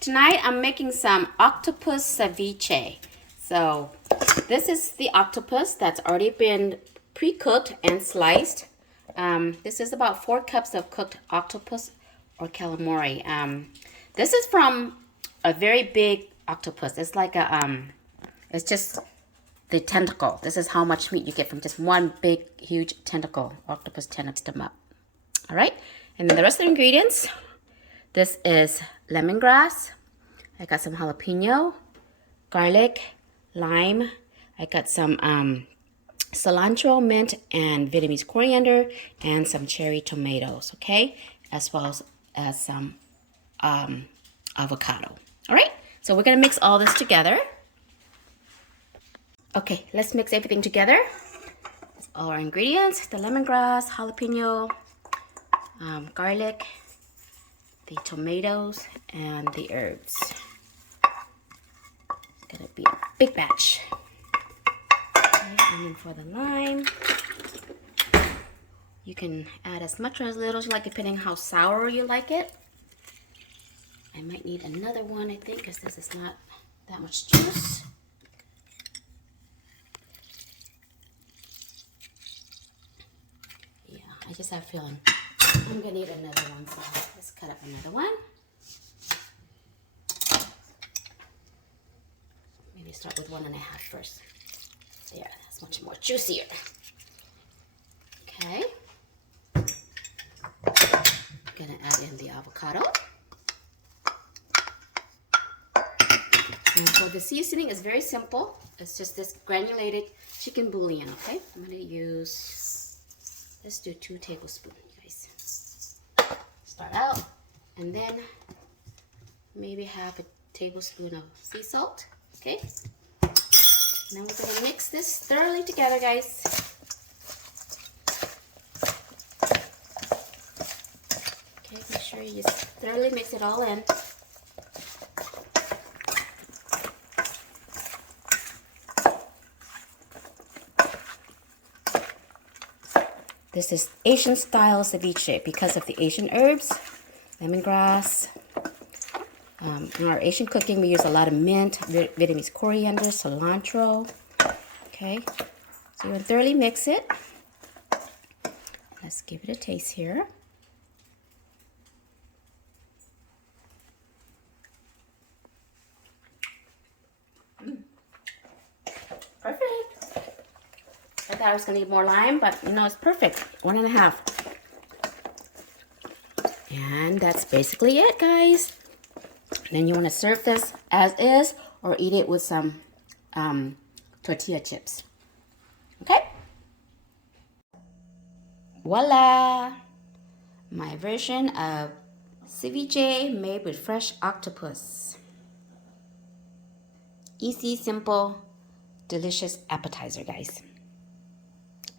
Tonight I'm making some octopus ceviche. So this is the octopus that's already been pre-cooked and sliced. This is about 4 cups of cooked octopus or calamari. This is from a very big octopus. It's like a it's just the tentacle. This is how much meat you get from just one big huge tentacle, octopus tentacle. All right, and then the rest of the ingredients. This is lemongrass. I got some jalapeno, garlic, lime. I got some cilantro, mint, and Vietnamese coriander, and some cherry tomatoes, okay? As well as some avocado. All right, so we're gonna mix all this together. Okay, let's mix everything together. All our ingredients, the lemongrass, jalapeno, garlic, the tomatoes, and the herbs. It's gonna be a big batch. Okay, and then for the lime, you can add as much or as little as you like, depending on how sour you like it. I might need another one, I think, because this is not that much juice. Yeah, I just have a feeling I'm gonna need another one, so let's cut up another one. Maybe start with 1.5 first. There, that's much more juicier. Okay. I'm gonna add in the avocado. And for the seasoning, it's very simple. It's just this granulated chicken bouillon, okay? I'm gonna use, let's do 2 tablespoons, you guys. Start out, and then maybe half a tablespoon of sea salt, okay? And then we're gonna mix this thoroughly together, guys. Okay, make sure you just thoroughly mix it all in. This is Asian style ceviche because of the Asian herbs, lemongrass. In our Asian cooking, we use a lot of mint, Vietnamese coriander, cilantro. Okay, so you want to thoroughly mix it. Let's give it a taste here. Perfect. I thought I was gonna need more lime, but you know, it's perfect. 1.5. And that's basically it, guys. And then you want to serve this as is or eat it with some tortilla chips. Okay? Voila! My version of ceviche made with fresh octopus. Easy, simple, delicious appetizer, guys.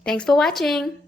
Thanks for watching.